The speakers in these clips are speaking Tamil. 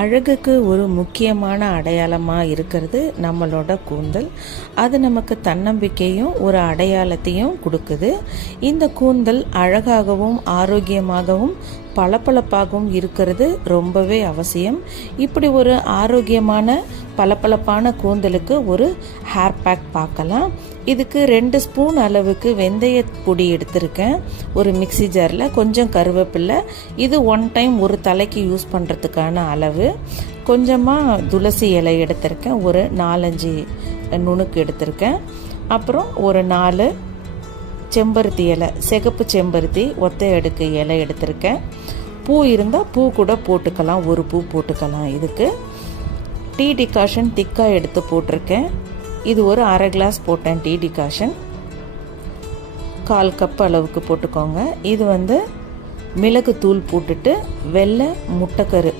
அழகுக்கு ஒரு முக்கியமான அடையாளமாக இருக்கிறது நம்மளோட கூந்தல். அது நமக்கு தன்னம்பிக்கையும் ஒரு அடையாளத்தையும் கொடுக்குது. இந்த கூந்தல் அழகாகவும் ஆரோக்கியமாகவும் பளபளப்பாகவும் இருக்கிறது ரொம்பவே அவசியம். இப்படி ஒரு ஆரோக்கியமான பளபளப்பான கூந்தலுக்கு ஒரு ஹேர் பேக் பார்க்கலாம். இதுக்கு 2 ஸ்பூன் அளவுக்கு வெந்தய பொடி எடுத்திருக்கேன். ஒரு மிக்ஸி ஜாரில் கொஞ்சம் கருவேப்பிலை, இது 1 டைம் ஒரு தலைக்கு யூஸ் பண்ணுறதுக்கான அளவு. கொஞ்சமாக துளசி இலை எடுத்திருக்கேன், ஒரு 4-5 நுணுக்கு எடுத்திருக்கேன். அப்புறம் ஒரு 4 செம்பருத்தி இலை, சிகப்பு செம்பருத்தி ஒத்தை அடுக்கு இலை எடுத்திருக்கேன். பூ இருந்தால் பூ கூட போட்டுக்கலாம், ஒரு பூ போட்டுக்கலாம். இதுக்கு டீ டிகாஷன் திக்காக எடுத்து போட்டிருக்கேன். இது ஒரு 1/2 கிளாஸ் போட்டேன் டீ டிகாஷன். 1/4 கப் அளவுக்கு போட்டுக்கோங்க. இது மிளகு தூள் போட்டுட்டு வெள்ளை முட்டைக்கரு,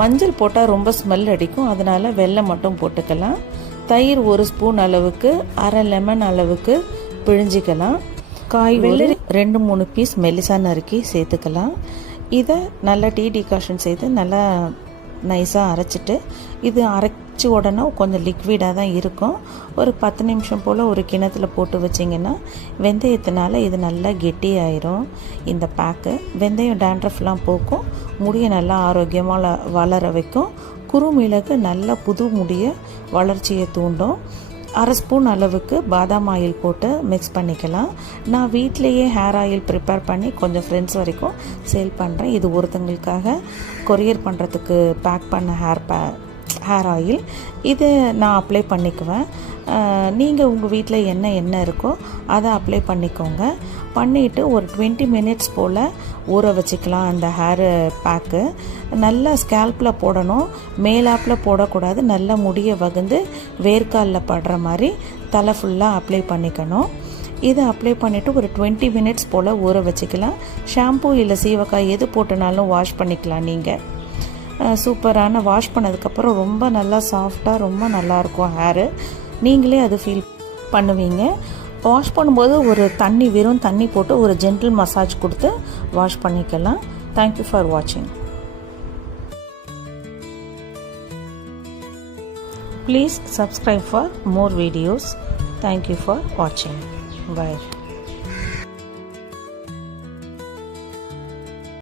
மஞ்சள் போட்டால் ரொம்ப ஸ்மெல் அடிக்கும், அதனால் வெள்ளை மட்டும் போட்டுக்கலாம். தயிர் 1 ஸ்பூன் அளவுக்கு, 1/2 லெமன் அளவுக்கு பிழிஞ்சிக்கலாம். காய் ஒரு 2-3 பீஸ் மெல்லிசா நறுக்கி சேர்த்துக்கலாம். இதை நல்லா டீ டிகாஷன் சேர்த்து நல்லா நைஸாக அரைச்சிட்டு, இது அரைச்சி உடனே கொஞ்சம் லிக்விடாக தான் இருக்கும். ஒரு 10 நிமிஷம் போல் ஒரு கிணத்துல போட்டு வச்சிங்கன்னா வெந்தயத்தினால இது நல்லா கெட்டியாயிரும். இந்த பேக்கு வெந்தயம் டேண்ட்ரஃப்லாம் போக்கும், முடியை நல்லா ஆரோக்கியமாக வளர வைக்கும். குறுமிளகு நல்ல புது முடிய வளர்ச்சியை தூண்டும். 1/2 ஸ்பூன் அளவுக்கு பாதாம் ஆயில் போட்டு மிக்ஸ் பண்ணிக்கலாம். நான் வீட்டிலையே ஹேர் ஆயில் ப்ரிப்பேர் பண்ணி கொஞ்சம் ஃப்ரெண்ட்ஸ் வரைக்கும் சேல் பண்ணுறேன். இது ஒருத்தங்களுக்காக கொரியர் பண்ணுறதுக்கு பேக் பண்ண ஹேர் ஆயில். இது நான் அப்ளை பண்ணிக்குவேன். நீங்கள் உங்கள் வீட்டில் என்ன இருக்கோ அதை அப்ளை பண்ணிக்கோங்க. பண்ணிவிட்டு ஒரு 20 மினிட்ஸ் போல் ஊற வச்சுக்கலாம். அந்த ஹேர் பேக்கு நல்லா ஸ்கேல்பில் போடணும், மேலாப்பில் போடக்கூடாது. நல்லா முடியை வகுந்து வேர்க்காலில் படுற மாதிரி தலை ஃபுல்லாக அப்ளை பண்ணிக்கணும். இதை அப்ளை பண்ணிவிட்டு ஒரு 20 மினிட்ஸ் போல் ஊற வச்சுக்கலாம். ஷாம்பூ இல்லை சீவக்காய் எது போட்டனாலும் வாஷ் பண்ணிக்கலாம். நீங்கள் சூப்பரான வாஷ் பண்ணதுக்கப்புறம் ரொம்ப நல்லா சாஃப்டாக ரொம்ப நல்லாயிருக்கும் ஹேரு. நீங்களே அது ஃபீல் பண்ணுவீங்க. வாஷ் பண்ணும்போது ஒரு வெறும் தண்ணி போட்டு ஒரு ஜென்டில் மசாஜ் கொடுத்து வாஷ் பண்ணிக்கலாம். தேங்க்யூ ஃபார் வாட்சிங். Please subscribe for more videos. Thank you for watching. Bye.